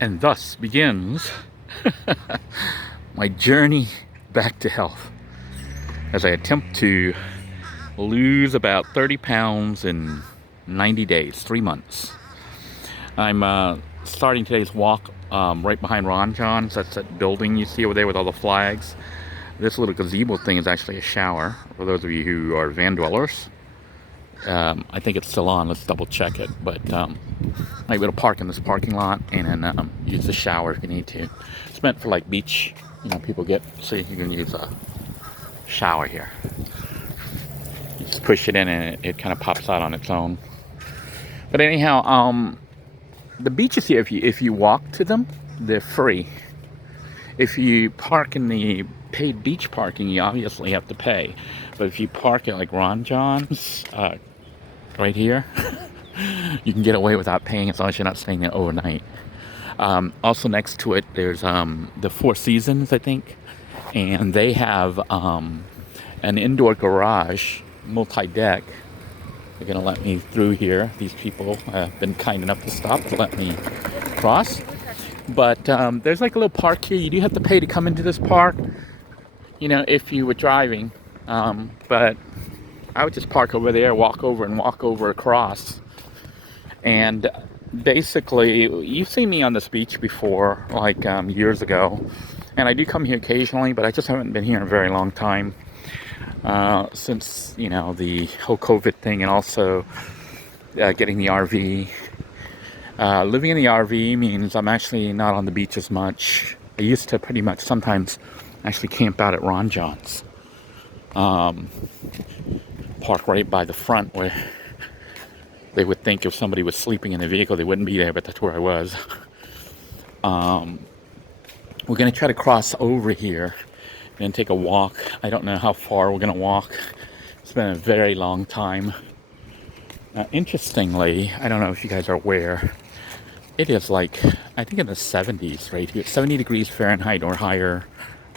And thus begins my journey back to health as I attempt to lose about 30 pounds in 90 days, 3 months. I'm starting today's walk right behind Ron John's. That's that building you see over there with all the flags. This little gazebo thing is actually a shower for those of you who are van dwellers. I think it's still on. Let's double check it. But might be able to park in this parking lot and then use the shower if you need to. It's meant for like beach, people get. So you can use a shower here. You just push it in and it kind of pops out on its own. But anyhow, the beaches here, if you walk to them, they're free. If you park in the paid beach parking, you obviously have to pay. But if you park at like Ron John's, right here, you can get away without paying as long as you're not staying there overnight. Also next to it, there's the Four Seasons, I think, and they have an indoor garage, multi-deck. They're gonna let me through here. These people have been kind enough to stop to let me cross. But there's like a little park here. You do have to pay to come into this park, if you were driving. But I would just park over there, walk over across. And basically, you've seen me on this beach before, like years ago. And I do come here occasionally, but I just haven't been here in a very long time. Since, the whole COVID thing and also getting the RV. Living in the RV means I'm actually not on the beach as much. I used to pretty much sometimes actually camp out at Ron John's. Park right by the front where they would think if somebody was sleeping in the vehicle they wouldn't be there, but that's where I was. We're going to try to cross over here and take a walk. I don't know how far we're going to walk. It's been a very long time. Interestingly, I don't know if you guys are aware, it is like, I think in the 70s right here, 70 degrees Fahrenheit or higher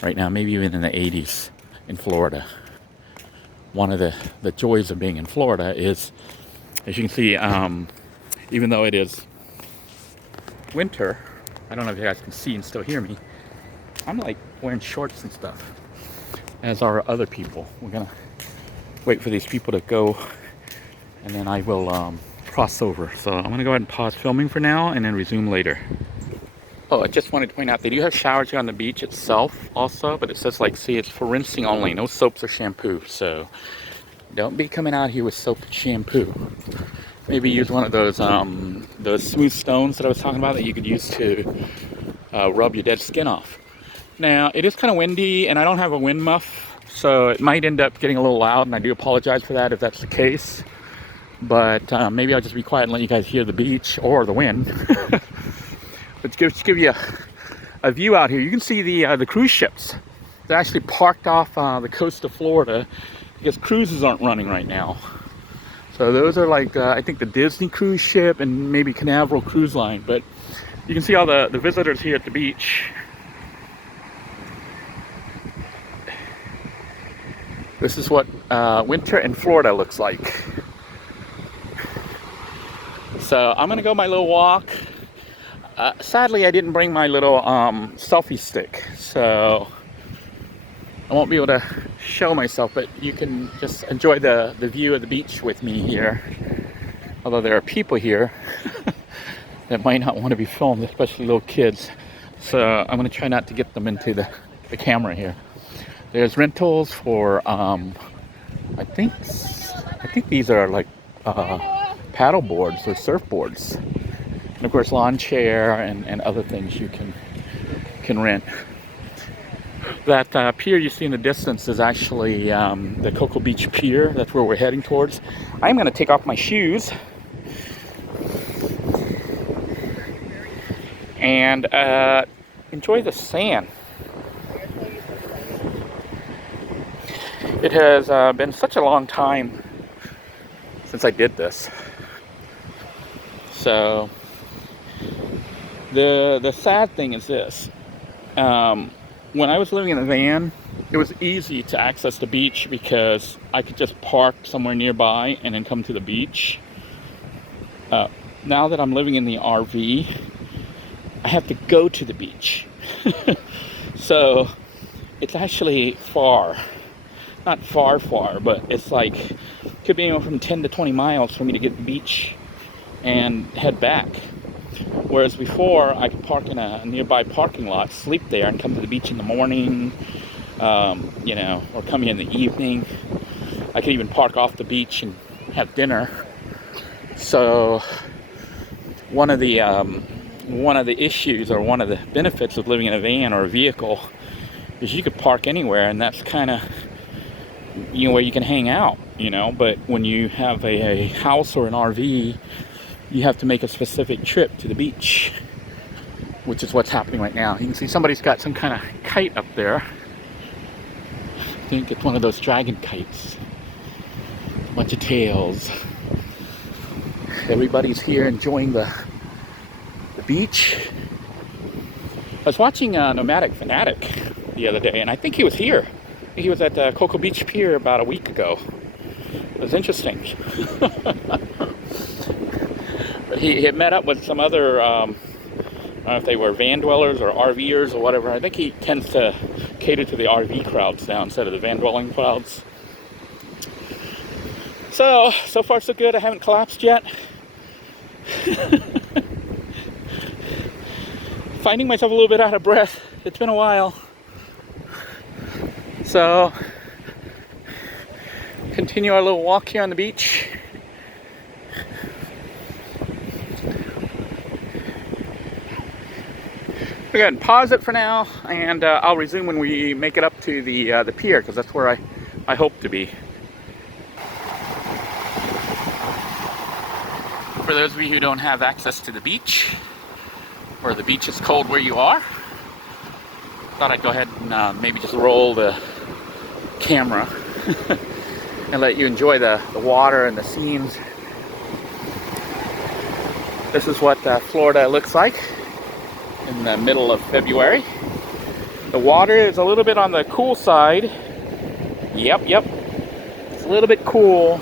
right now, maybe even in the 80s in Florida. One of the joys of being in Florida is, as you can see, even though it is winter, I don't know if you guys can see and still hear me, I'm like wearing shorts and stuff, as are other people. We're gonna wait for these people to go, and then I will cross over. So I'm gonna go ahead and pause filming for now and then resume later. Oh, I just wanted to point out, they do have showers here on the beach itself also, but it says see, it's for rinsing only, no soaps or shampoo. So don't be coming out here with soap and shampoo. Maybe use one of those smooth stones that I was talking about that you could use to rub your dead skin off. Now, it is kind of windy, and I don't have a wind muff, so it might end up getting a little loud, and I do apologize for that if that's the case. But maybe I'll just be quiet and let you guys hear the beach or the wind. But to give you a view out here, you can see the cruise ships. They're actually parked off the coast of Florida because cruises aren't running right now. So those are I think the Disney cruise ship and maybe Canaveral Cruise Line. But you can see all the visitors here at the beach. This is what winter in Florida looks like. So I'm gonna go my little walk. Sadly, I didn't bring my little selfie stick, so I won't be able to show myself, but you can just enjoy the view of the beach with me here. Although there are people here that might not want to be filmed, especially little kids. So I'm gonna try not to get them into the camera here. There's rentals for, I think these are paddle boards or surfboards. And of course, lawn chair and other things you can rent. That pier you see in the distance is actually the Cocoa Beach Pier. That's where we're heading towards. I'm going to take off my shoes and enjoy the sand. It has been such a long time since I did this. So the sad thing is this. When I was living in a van, it was easy to access the beach because I could just park somewhere nearby and then come to the beach. Now that I'm living in the RV, I have to go to the beach. So it's actually far. Not far, but it's like, could be anywhere from 10 to 20 miles for me to get to the beach and head back. Whereas before, I could park in a nearby parking lot, sleep there, and come to the beach in the morning, you know, or come here in the evening. I could even park off the beach and have dinner. So one of the issues, or one of the benefits of living in a van or a vehicle, is you could park anywhere, and that's kind of, you know, where you can hang out, you know. But when you have a house or an RV, you have to make a specific trip to the beach, which is what's happening right now. You can see somebody's got some kind of kite up there. I think it's one of those dragon kites. A bunch of tails. Everybody's here enjoying the beach. I was watching Nomadic Fanatic the other day, and I think he was here. He was at Cocoa Beach Pier about a week ago. It was interesting. But he had met up with some other, I don't know if they were van dwellers or RVers or whatever. I think he tends to cater to the RV crowds now instead of the van dwelling crowds. So far so good. I haven't collapsed yet. Finding myself a little bit out of breath. It's been a while. So, continue our little walk here on the beach. We're going to pause it for now, and I'll resume when we make it up to the pier, because that's where I hope to be. For those of you who don't have access to the beach, or the beach is cold where you are, thought I'd go ahead and maybe just roll the camera and let you enjoy the water and the scenes. This is what Florida looks like in the middle of February. The water is a little bit on the cool side. Yep. It's a little bit cool.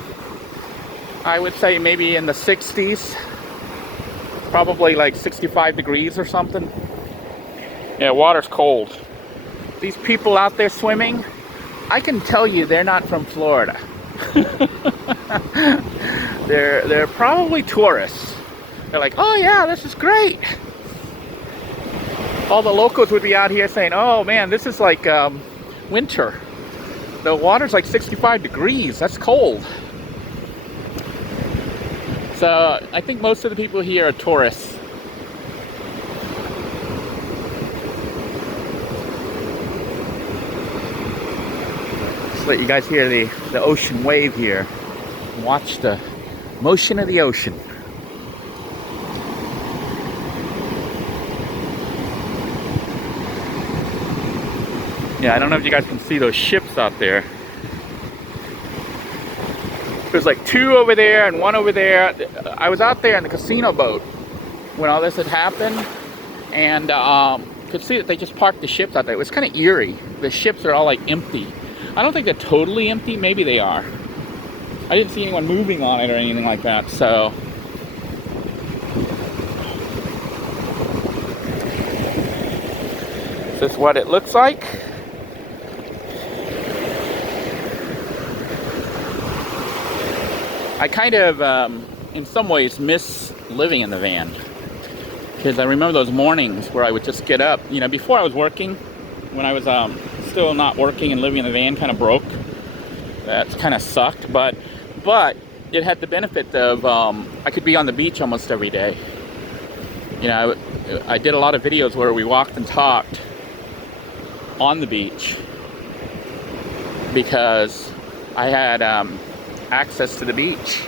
I would say maybe in the 60s. Probably like 65 degrees or something. Yeah, water's cold. These people out there swimming, I can tell you they're not from Florida. They're probably tourists. They're like, oh yeah, this is great. All the locals would be out here saying, oh man, this is like winter. The water's like 65 degrees. That's cold. So I think most of the people here are tourists. Just let you guys hear the ocean wave here. Watch the motion of the ocean. Yeah, I don't know if you guys can see those ships out there. There's like two over there and one over there. I was out there in the casino boat when all this had happened, and could see that they just parked the ships out there. It was kind of eerie. The ships are all like empty. I don't think they're totally empty. Maybe they are. I didn't see anyone moving on it or anything like that. So this is what it looks like. I kind of, in some ways, miss living in the van, because I remember those mornings where I would just get up. You know, before I was working, when I was still not working and living in the van, kind of broke. That kind of sucked, but it had the benefit of I could be on the beach almost every day. You know, I did a lot of videos where we walked and talked on the beach because I had access to the beach.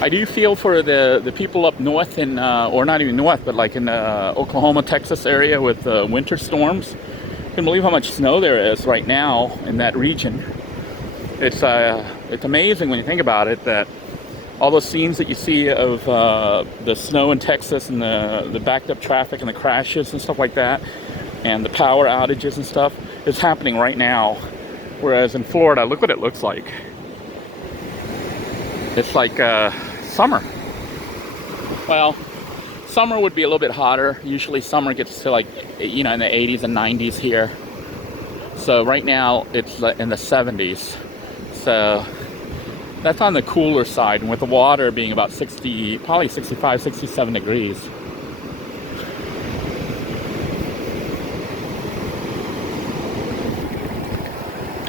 I do feel for the people up north in, or not even north, but like in the Oklahoma, Texas area with winter storms. I can't believe how much snow there is right now in that region. It's amazing when you think about it, that all those scenes that you see of the snow in Texas and the backed up traffic and the crashes and stuff like that, and the power outages and stuff, is happening right now. Whereas in Florida, look what it looks like. It's like summer. Well, summer would be a little bit hotter. Usually summer gets to like, you know, in the 80s and 90s here. So right now it's in the 70s. So that's on the cooler side, and with the water being about 60, probably 65, 67 degrees.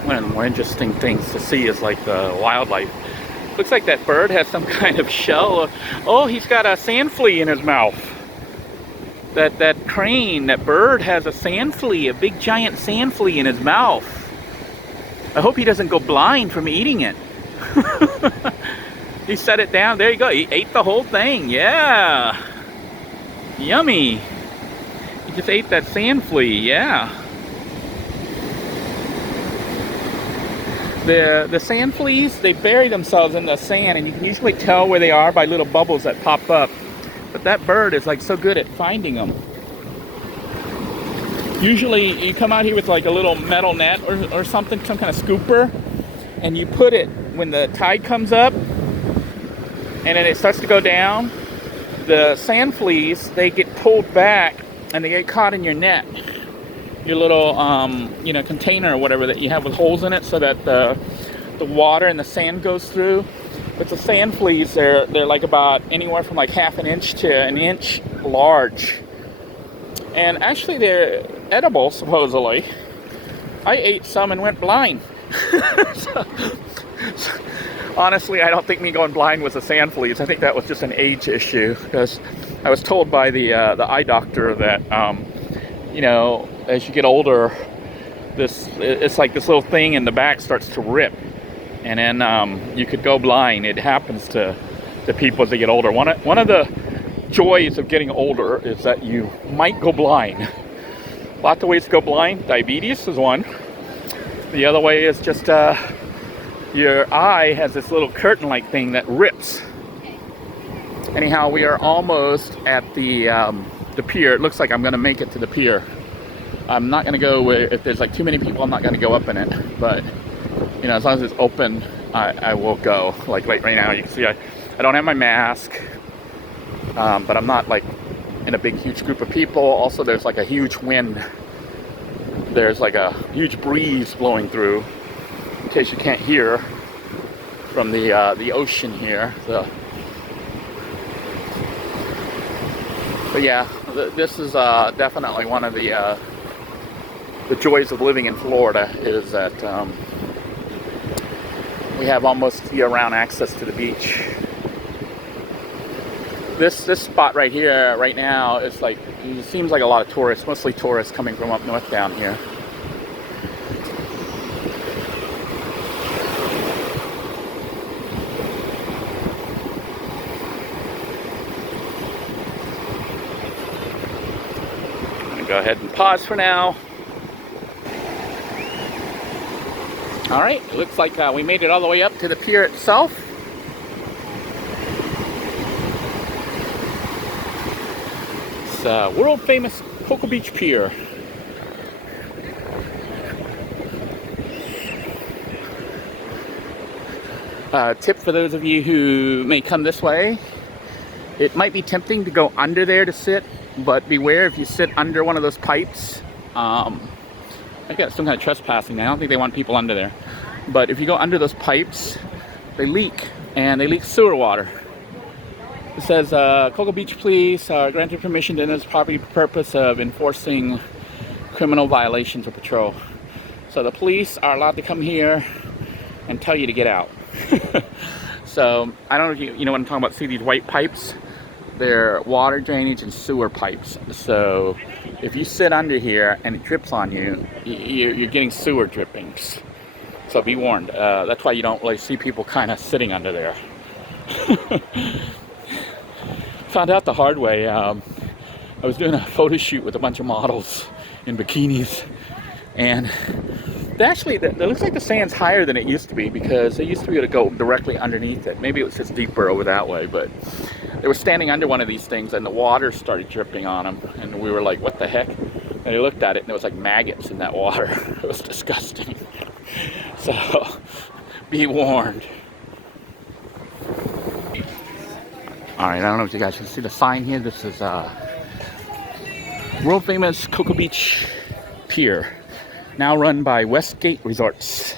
One of the more interesting things to see is like the wildlife. Looks like that bird has some kind of shell. Oh, he's got a sand flea in his mouth. That crane, that bird has a sand flea, a big giant sand flea in his mouth. I hope he doesn't go blind from eating it. He set it down. There you go. He ate the whole thing. Yeah. Yummy. He just ate that sand flea. Yeah. The sand fleas, they bury themselves in the sand, and you can usually tell where they are by little bubbles that pop up. But that bird is like so good at finding them. Usually you come out here with like a little metal net or something, some kind of scooper, and you put it when the tide comes up and then it starts to go down. The sand fleas, they get pulled back and they get caught in your net, your little you know, container or whatever that you have with holes in it, so that the water and the sand goes through. But the sand fleas, they're like about anywhere from like half an inch to an inch large, and actually they're edible supposedly. I ate some and went blind. so, honestly, I don't think me going blind was the sand fleas. I think that was just an age issue, because I was told by the eye doctor that you know, as you get older, it's like this little thing in the back starts to rip, and then you could go blind. It happens to people as they get older. One of the joys of getting older is that you might go blind. Lots of ways to go blind. Diabetes is one. The other way is just your eye has this little curtain-like thing that rips. Anyhow, we are almost at the pier. It looks like I'm going to make it to the pier. I'm not going to go if there's like too many people. I'm not going to go up in it. But you know, as long as it's open, I will go. Like right now, you can see I don't have my mask, but I'm not like in a big huge group of people. Also, there's like a huge wind. There's like a huge breeze blowing through, in case you can't hear from the ocean here. So, but yeah, this is definitely one of the joys of living in Florida, is that we have almost year-round access to the beach. This spot right here, right now, is like, it seems like a lot of tourists, mostly tourists coming from up north down here. I'm gonna go ahead and pause for now. All right, it looks like we made it all the way up to the pier itself. It's world famous Cocoa Beach Pier. Tip for those of you who may come this way: it might be tempting to go under there to sit, but beware if you sit under one of those pipes. I got some kind of trespassing now. I don't think they want people under there. But if you go under those pipes, they leak, and they leak sewer water. It says, Cocoa Beach Police are granted permission to enter this property for the purpose of enforcing criminal violations of patrol. So the police are allowed to come here and tell you to get out. So I don't know if you know what I'm talking about. See these white pipes? They're water drainage and sewer pipes. So if you sit under here and it drips on you, you're getting sewer drippings. So be warned. That's why you don't really see people kind of sitting under there. Found out the hard way. I was doing a photo shoot with a bunch of models in bikinis, and it looks like the sand's higher than it used to be, because they used to be able to go directly underneath it. Maybe it was just deeper over that way, but they were standing under one of these things and the water started dripping on them, and we were like, what the heck? And they looked at it and there was like maggots in that water. It was disgusting. So be warned. All right, I don't know if you guys can see the sign here. This is world famous Cocoa Beach Pier, now run by Westgate Resorts.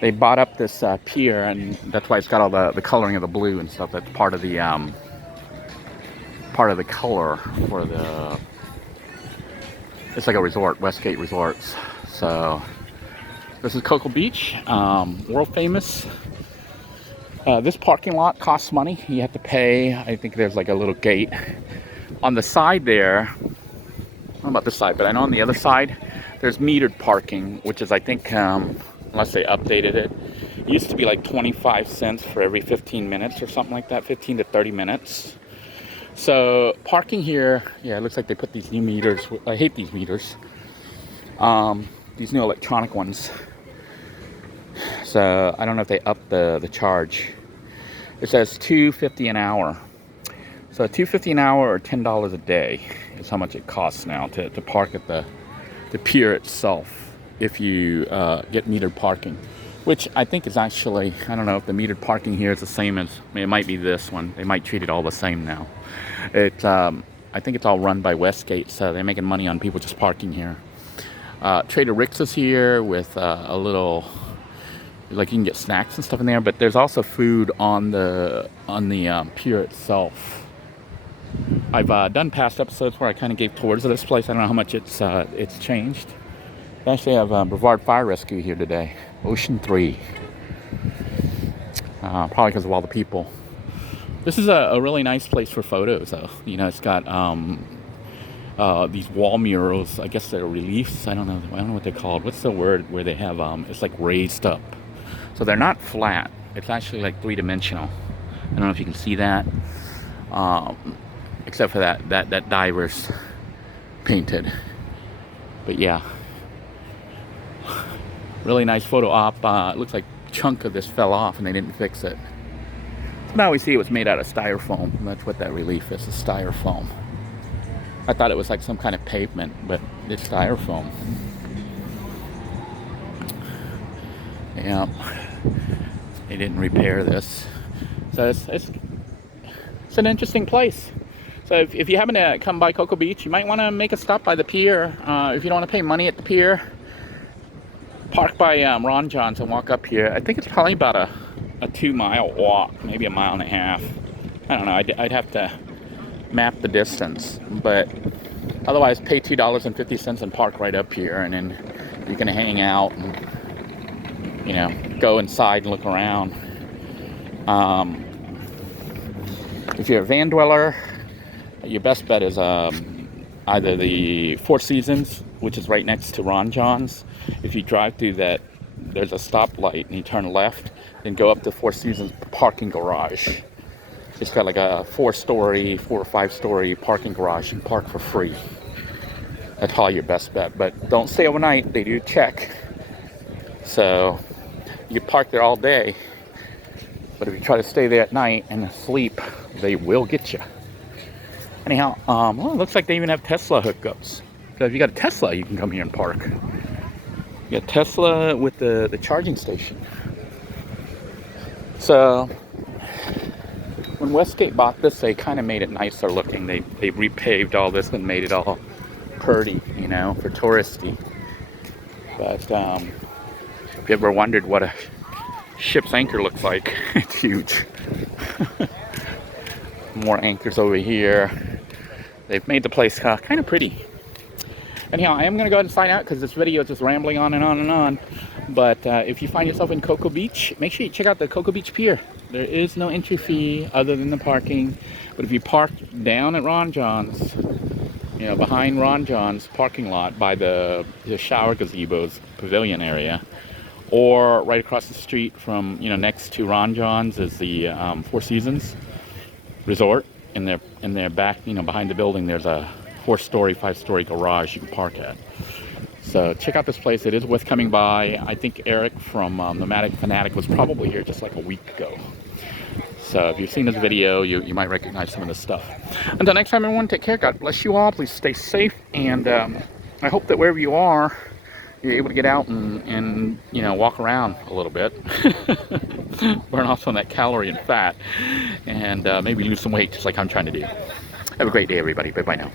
They bought up this pier, and that's why it's got all the coloring of the blue and stuff. That's part of the color for the. It's like a resort, Westgate Resorts. So this is Cocoa Beach, world famous. This parking lot costs money. You have to pay. I think there's like a little gate on the side there. I don't know about this side, but I know on the other side there's metered parking, which is, I think, unless they updated it, it used to be like 25 cents for every 15 minutes or something like that, 15 to 30 minutes. So parking here, yeah, it looks like they put these new meters. I hate these meters. These new electronic ones. So I don't know if they upped the charge. It says $2.50 an hour. So $2.50 an hour or $10 a day is how much it costs now to park at the pier itself if you get metered parking. Which I think is actually, I don't know if the metered parking here is the same as, I mean, it might be this one. They might treat it all the same now. I think it's all run by Westgate, so they're making money on people just parking here. Trader Rick's is here with a little, like you can get snacks and stuff in there, but there's also food on the pier itself. I've done past episodes where I kind of gave tours of this place. I don't know how much it's changed. They actually have Brevard Fire Rescue here today. Ocean 3. Probably because of all the people. This is a really nice place for photos, though. You know, it's got these wall murals. I guess they're reliefs. I don't know what they're called. What's the word where they have it's like raised up? So they're not flat. It's actually like three-dimensional. I don't know if you can see that. Except for that diver's painted. But yeah. Really nice photo op. It looks like a chunk of this fell off and they didn't fix it. Now we see it was made out of styrofoam. That's what that relief is, a styrofoam. I thought it was like some kind of pavement, but it's styrofoam. Yeah, they didn't repair this. So it's an interesting place. So if you happen to come by Cocoa Beach, you might want to make a stop by the pier. If you don't want to pay money at the pier, park by Ron John's and walk up here. I think it's probably about a 2-mile walk, maybe a mile and a half. I don't know. I'd have to map the distance, but otherwise pay $2.50 and park right up here, and then you can hang out and, you know, go inside and look around. If you're a van dweller, your best bet is either the Four Seasons, which is right next to Ron John's. If you drive through that, there's a stoplight and you turn left, then go up to Four Seasons parking garage. It's got like a 4 or 5 story parking garage. You can park for free. That's probably your best bet, but don't stay overnight. They do check. So you can park there all day, but if you try to stay there at night and sleep, they will get you. Anyhow, well, it looks like they even have Tesla hookups. So if you got a Tesla, you can come here and park. You got Tesla with the charging station. So when Westgate bought this, they kind of made it nicer looking. They repaved all this and made it all pretty, you know, for touristy. But if you ever wondered what a ship's anchor looks like, it's huge. More anchors over here. They've made the place kind of pretty. Anyhow, I am going to go ahead and sign out because this video is just rambling on and on and on. But if you find yourself in Cocoa Beach, make sure you check out the Cocoa Beach Pier. There is no entry fee other than the parking. But if you park down at Ron John's, you know, behind Ron John's parking lot by the shower gazebo's pavilion area, or right across the street from, you know, next to Ron John's is the Four Seasons Resort. In their back, you know, behind the building, there's a 4-story, 5-story garage you can park at. So check out this place. It is worth coming by. I think Eric from Nomadic Fanatic was probably here just like a week ago. So if you've seen this video, you might recognize some of this stuff. Until next time, everyone, take care. God bless you all. Please stay safe. And I hope that wherever you are, you're able to get out and you know, walk around a little bit. burn off some of that calorie and fat, and maybe lose some weight just like I'm trying to do. Have a great day, everybody. Bye-bye now.